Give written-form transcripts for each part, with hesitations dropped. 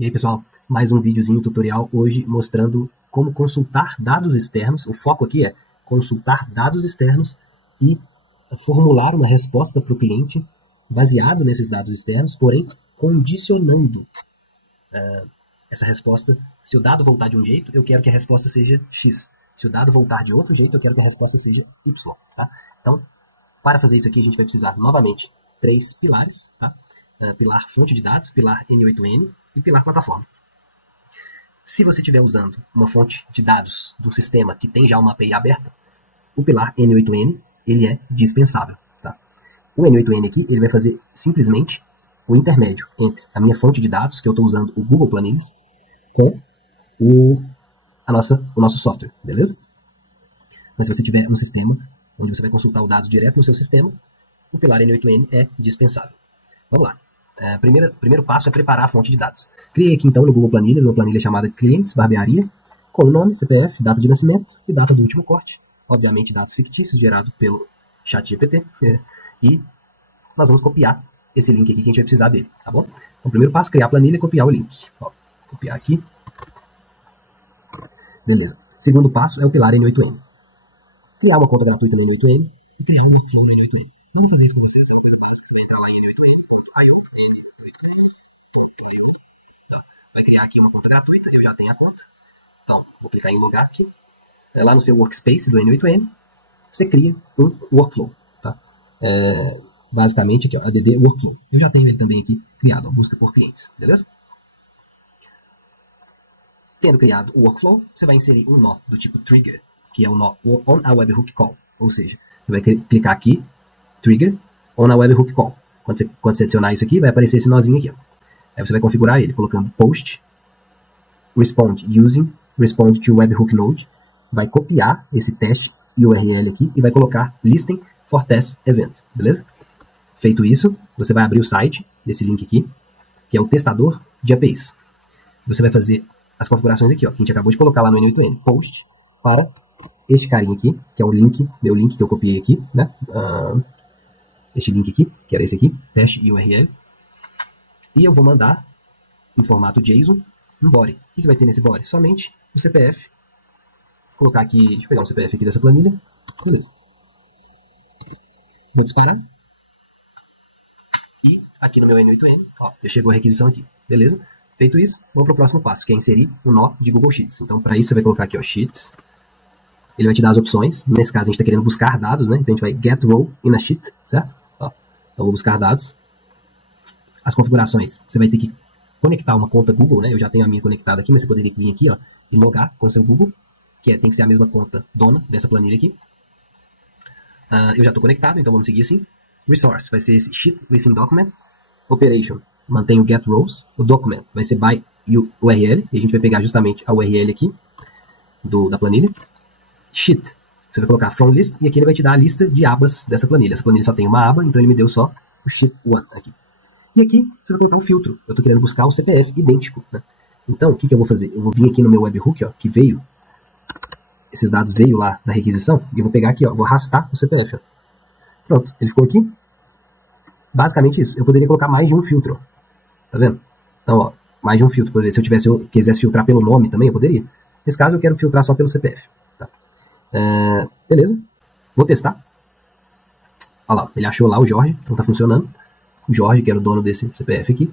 E aí, pessoal, mais um videozinho tutorial hoje mostrando como consultar dados externos. O foco aqui é consultar dados externos e formular uma resposta para o cliente baseado nesses dados externos, porém condicionando essa resposta. Se o dado voltar de um jeito, eu quero que a resposta seja X. Se o dado voltar de outro jeito, eu quero que a resposta seja Y. Tá? Então, para fazer isso aqui, a gente vai precisar, novamente, 3 pilares. Tá? Pilar fonte de dados, pilar N8N e pilar plataforma. Se você estiver usando uma fonte de dados de um sistema que tem já uma API aberta, o pilar N8N ele é dispensável. Tá? O N8N aqui ele vai fazer simplesmente o intermédio entre a minha fonte de dados, que eu estou usando o Google Planilhas, com o nosso software, beleza? Mas se você tiver um sistema onde você vai consultar os dados direto no seu sistema, o pilar N8N é dispensável. Vamos lá. Primeiro passo é preparar a fonte de dados. Criei aqui então no Google Planilhas uma planilha chamada Clientes Barbearia, com o nome, CPF, data de nascimento e data do último corte. Obviamente dados fictícios gerados pelo ChatGPT. E nós vamos copiar esse link aqui que a gente vai precisar dele, tá bom? Então, primeiro passo, criar a planilha e copiar o link. Ó, copiar aqui. Beleza. Segundo passo é o pilar N8N. Criar uma conta gratuita no N8N e criar um workflow no N8N. Vamos fazer isso com vocês. É uma coisa básica. Você vai entrar lá em n8n.io. Vai criar aqui uma conta gratuita. Eu já tenho a conta. Então, vou clicar em logar aqui. Lá no seu workspace do N8N, você cria um workflow. Tá? Basicamente aqui, ó, ADD Workflow. Eu já tenho ele também aqui criado, ó, busca por clientes, beleza? Tendo criado o workflow, você vai inserir um nó do tipo trigger, que é o nó on a webhook call. Ou seja, você vai clicar aqui, trigger on a webhook call. Quando você adicionar isso aqui, vai aparecer esse nozinho aqui. Ó. Aí você vai configurar ele, colocando post, respond using, respond to webhook node, vai copiar esse teste URL aqui e vai colocar listing for test event, beleza? Feito isso, você vai abrir o site desse link aqui, que é o testador de APIs. Você vai fazer as configurações aqui, ó, que a gente acabou de colocar lá no N8N. Post para este carinha aqui, que é o link, meu link que eu copiei aqui, né? Este link aqui, que era esse aqui, teste URL. E eu vou mandar, em formato JSON, um body. O que vai ter nesse body? Somente o CPF. Vou colocar aqui, deixa eu pegar um CPF aqui dessa planilha. Beleza. Vou disparar. E aqui no meu N8N, ó, já chegou a requisição aqui, beleza? Feito isso, vamos para o próximo passo, que é inserir o nó de Google Sheets. Então, para isso, você vai colocar aqui, ó, Sheets. Ele vai te dar as opções. Nesse caso, a gente está querendo buscar dados, né? Então, a gente vai get row in a sheet, certo? Ó, então, vou buscar dados. As configurações, você vai ter que conectar uma conta Google, né? Eu já tenho a minha conectada aqui, mas você poderia vir aqui, ó, e logar com o seu Google, que tem que ser a mesma conta dona dessa planilha aqui. Eu já estou conectado, então vamos seguir assim. Resource vai ser esse sheet within document. Operation mantém o get rows. O document vai ser by URL. E a gente vai pegar justamente a URL aqui da planilha. Sheet, você vai colocar from list. E aqui ele vai te dar a lista de abas dessa planilha. Essa planilha só tem uma aba, então ele me deu só o sheet 1 aqui. E aqui você vai colocar um filtro. Eu estou querendo buscar o CPF idêntico, né? Então, o que eu vou fazer? Eu vou vir aqui no meu webhook, ó, que veio. Esses dados veio lá da requisição. E eu vou pegar aqui, ó, vou arrastar o CPF. Ó. Pronto, ele ficou aqui. Basicamente isso. Eu poderia colocar mais de um filtro. Ó. Tá vendo? Então, ó, mais de um filtro. Se eu quisesse filtrar pelo nome também, eu poderia. Nesse caso, eu quero filtrar só pelo CPF. Tá? Beleza. Vou testar. Olha lá, ele achou lá o Jorge. Então tá funcionando. O Jorge, que era o dono desse CPF aqui.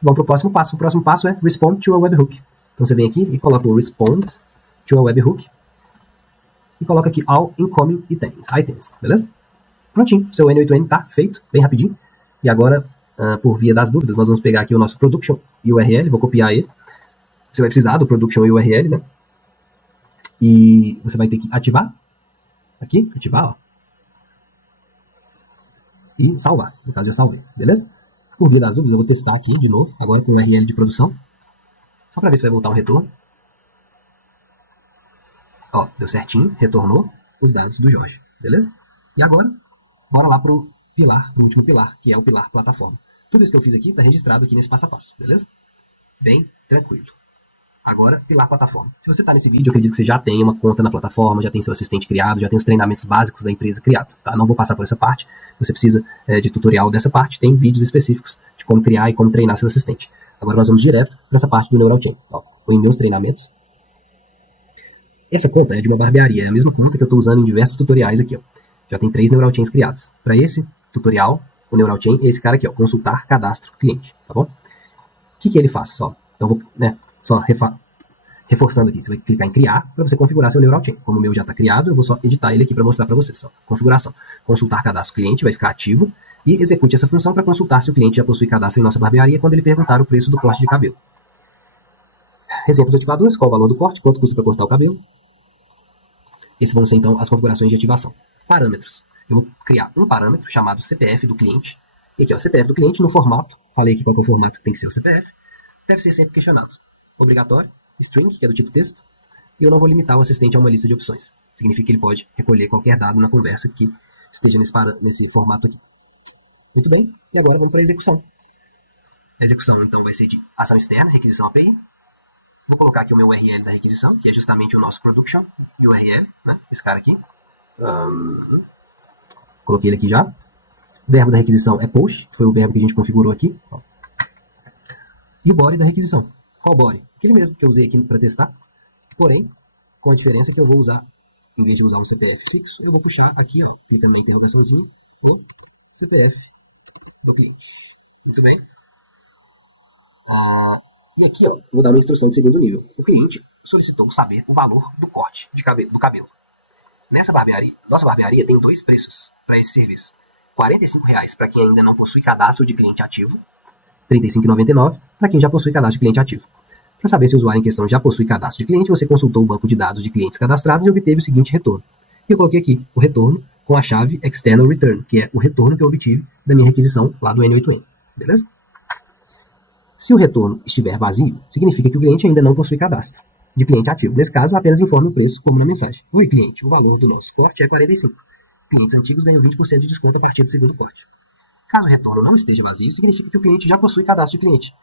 Vamos pro próximo passo. O próximo passo é respond to a webhook. Então você vem aqui e coloca o respond to a webhook. E coloca aqui all incoming items. Beleza? Prontinho, seu N8N tá feito, bem rapidinho. E agora, por via das dúvidas, nós vamos pegar aqui o nosso production URL, vou copiar ele. Você vai precisar do production URL, né? E você vai ter que ativar. Aqui, ativar, ó. E salvar. No caso, já salvei, beleza? Por via das dúvidas, eu vou testar aqui de novo, agora com o URL de produção. Só para ver se vai voltar um retorno. Ó, deu certinho, retornou os dados do Jorge, beleza? E agora, bora lá pro último pilar, que é o pilar plataforma. Tudo isso que eu fiz aqui está registrado aqui nesse passo a passo, beleza? Bem tranquilo. Agora, pilar plataforma. Se você está nesse vídeo, eu acredito que você já tem uma conta na plataforma, já tem seu assistente criado, já tem os treinamentos básicos da empresa criado, tá? Não vou passar por essa parte. Você precisa de tutorial dessa parte, tem vídeos específicos de como criar e como treinar seu assistente. Agora nós vamos direto para essa parte do Neural Chain. Ó, vou em meus treinamentos. Essa conta é de uma barbearia, é a mesma conta que eu estou usando em diversos tutoriais aqui. Ó. Já tem 3 Neural Chains criados. Para esse tutorial, o Neural Chain é esse cara aqui, ó, consultar cadastro cliente, tá bom? O que ele faz? Então vou, só reforçando aqui, você vai clicar em criar para você configurar seu Neural Chain. Como o meu já está criado, eu vou só editar ele aqui para mostrar para vocês. Ó. Configuração. Consultar cadastro cliente vai ficar ativo e execute essa função para consultar se o cliente já possui cadastro em nossa barbearia quando ele perguntar o preço do corte de cabelo. Exemplos ativadores, qual o valor do corte, quanto custa para cortar o cabelo. Esses vão ser, então, as configurações de ativação. Parâmetros. Eu vou criar um parâmetro chamado CPF do cliente. E aqui, ó, CPF do cliente no formato. Falei aqui qual é o formato que tem que ser o CPF. Deve ser sempre questionado. Obrigatório. String, que é do tipo texto. E eu não vou limitar o assistente a uma lista de opções. Significa que ele pode recolher qualquer dado na conversa que esteja nesse formato aqui. Muito bem. E agora vamos para a execução. A execução, então, vai ser de ação externa, requisição API. Vou colocar aqui o meu URL da requisição, que é justamente o nosso production URL, né? Esse cara aqui. Coloquei ele aqui já. O verbo da requisição é post, que foi o verbo que a gente configurou aqui. Ó. E o body da requisição. Qual body? Aquele mesmo que eu usei aqui para testar. Porém, com a diferença que eu vou usar, em vez de usar um CPF fixo, eu vou puxar aqui, ó, clicando na interrogaçãozinha, o CPF do cliente. Muito bem. E aqui, ó, vou dar uma instrução de segundo nível. O cliente solicitou saber o valor do corte do cabelo. Nessa barbearia, nossa barbearia tem 2 preços para esse serviço. R$ 45,00 para quem ainda não possui cadastro de cliente ativo, R$ 35,99 para quem já possui cadastro de cliente ativo. Para saber se o usuário em questão já possui cadastro de cliente, você consultou o banco de dados de clientes cadastrados e obteve o seguinte retorno. E eu coloquei aqui o retorno com a chave External Return, que é o retorno que eu obtive da minha requisição lá do N8N. Beleza? Se o retorno estiver vazio, significa que o cliente ainda não possui cadastro de cliente ativo. Nesse caso, apenas informe o preço como na mensagem. Oi, cliente, o valor do nosso corte é 45. Clientes antigos ganham 20% de desconto a partir do segundo corte. Caso o retorno não esteja vazio, significa que o cliente já possui cadastro de cliente.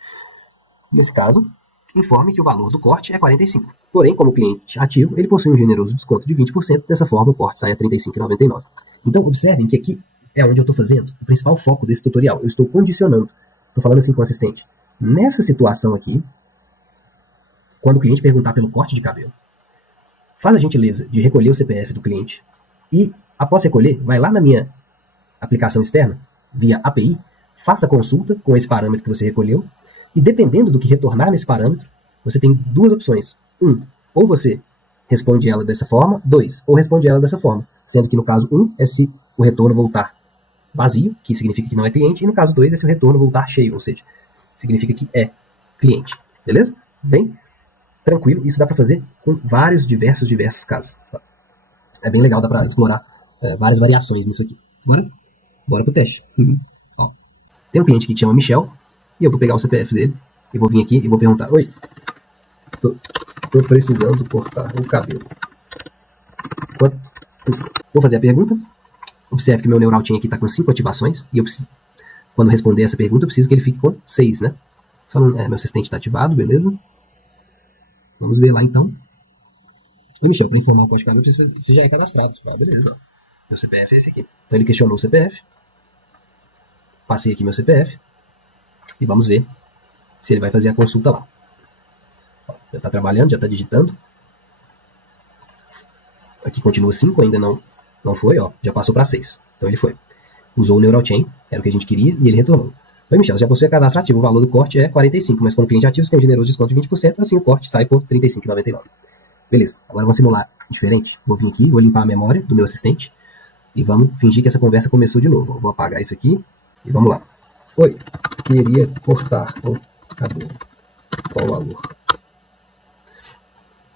Nesse caso, informe que o valor do corte é 45. Porém, como cliente ativo, ele possui um generoso desconto de 20%. Dessa forma, o corte sai a R$ 35,99. Então, observem que aqui é onde eu estou fazendo o principal foco desse tutorial. Eu estou condicionando. Estou falando assim com o assistente. Nessa situação aqui, quando o cliente perguntar pelo corte de cabelo, faz a gentileza de recolher o CPF do cliente e, após recolher, vai lá na minha aplicação externa, via API, faça a consulta com esse parâmetro que você recolheu e, dependendo do que retornar nesse parâmetro, você tem 2 opções. 1, ou você responde ela dessa forma. 2, ou responde ela dessa forma. Sendo que no caso 1 é se o retorno voltar vazio, que significa que não é cliente, e no caso 2 é se o retorno voltar cheio, ou seja, significa que é cliente. Beleza? Bem tranquilo. Isso dá para fazer com vários, diversos casos. Tá? É bem legal, dá para explorar várias variações nisso aqui. Bora pro teste. Ó, tem um cliente aqui que chama Michel, e eu vou pegar o CPF dele, e vou vir aqui e vou perguntar: oi, tô precisando cortar o cabelo. Quanto custa? Vou fazer a pergunta. Observe que meu Neural Chain aqui está com 5 ativações, e eu preciso, quando responder essa pergunta, eu preciso que ele fique com 6, né? Só não, meu assistente está ativado, beleza? Vamos ver lá então. Ô, Michel, para informar o código de cabelo, eu preciso que você já é cadastrado. Ah, beleza. Meu CPF é esse aqui. Então ele questionou o CPF. Passei aqui meu CPF. E vamos ver se ele vai fazer a consulta lá. Ó, já está trabalhando, já está digitando. Aqui continua 5, ainda não foi, ó. Já passou para 6. Então ele foi. Usou o Neural Chain, era o que a gente queria, e ele retornou. Oi, Michel, você já possui cadastro ativo. O valor do corte é 45, mas como cliente ativo você tem um generoso desconto de 20%, assim o corte sai por R$ 35,99. Beleza, agora vamos simular diferente. Vou vir aqui, vou limpar a memória do meu assistente e vamos fingir que essa conversa começou de novo. Eu vou apagar isso aqui e vamos lá. Oi, queria cortar o cabelo. Qual o valor?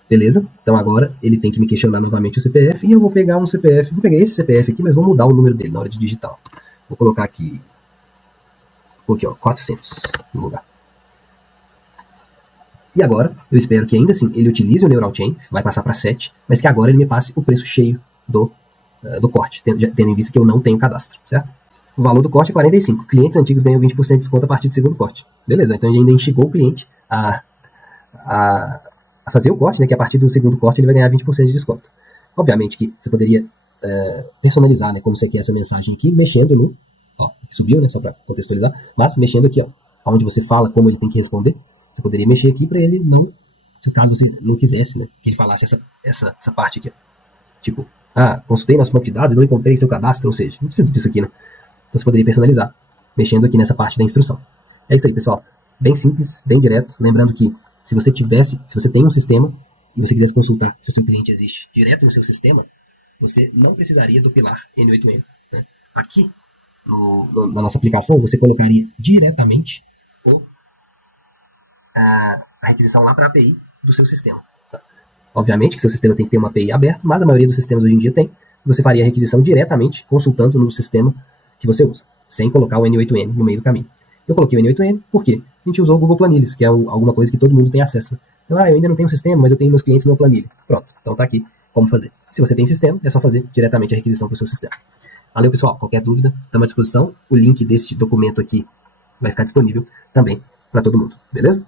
Beleza, então agora ele tem que me questionar novamente o CPF e eu vou pegar um CPF. Vou pegar esse CPF aqui, mas vou mudar o número dele na hora de digitar. Vou colocar aqui, ó, 400 no lugar. E agora, eu espero que ainda assim ele utilize o Neural Chain, vai passar para 7, mas que agora ele me passe o preço cheio do corte, tendo em vista que eu não tenho cadastro, certo? O valor do corte é 45. Clientes antigos ganham 20% de desconto a partir do segundo corte. Beleza, então ele ainda instigou o cliente a fazer o corte, né, que a partir do segundo corte ele vai ganhar 20% de desconto. Obviamente que você poderia personalizar, né, como você quer essa mensagem aqui, mexendo no... Ó, subiu, né, só para contextualizar, mas mexendo aqui, ó, onde você fala como ele tem que responder, você poderia mexer aqui para ele não, se caso você não quisesse, né, que ele falasse essa parte aqui. Tipo, consultei nosso banco de dados e não encontrei seu cadastro, ou seja, não precisa disso aqui, né? Então você poderia personalizar, mexendo aqui nessa parte da instrução. É isso aí, pessoal. Bem simples, bem direto. Lembrando que se você tem um sistema e você quisesse consultar se o seu cliente existe direto no seu sistema, você não precisaria do pilar N8N. Né? Aqui, na nossa aplicação, você colocaria diretamente a requisição lá para a API do seu sistema. Obviamente que seu sistema tem que ter uma API aberta, mas a maioria dos sistemas hoje em dia tem. Você faria a requisição diretamente consultando no sistema que você usa, sem colocar o N8N no meio do caminho. Eu coloquei o N8N porque a gente usou o Google Planilhas, que é alguma coisa que todo mundo tem acesso. Então, eu ainda não tenho um sistema, mas eu tenho meus clientes na planilha. Pronto, então tá aqui como fazer. Se você tem sistema, é só fazer diretamente a requisição para o seu sistema. Valeu, pessoal. Qualquer dúvida, estamos à disposição. O link desse documento aqui vai ficar disponível também para todo mundo. Beleza?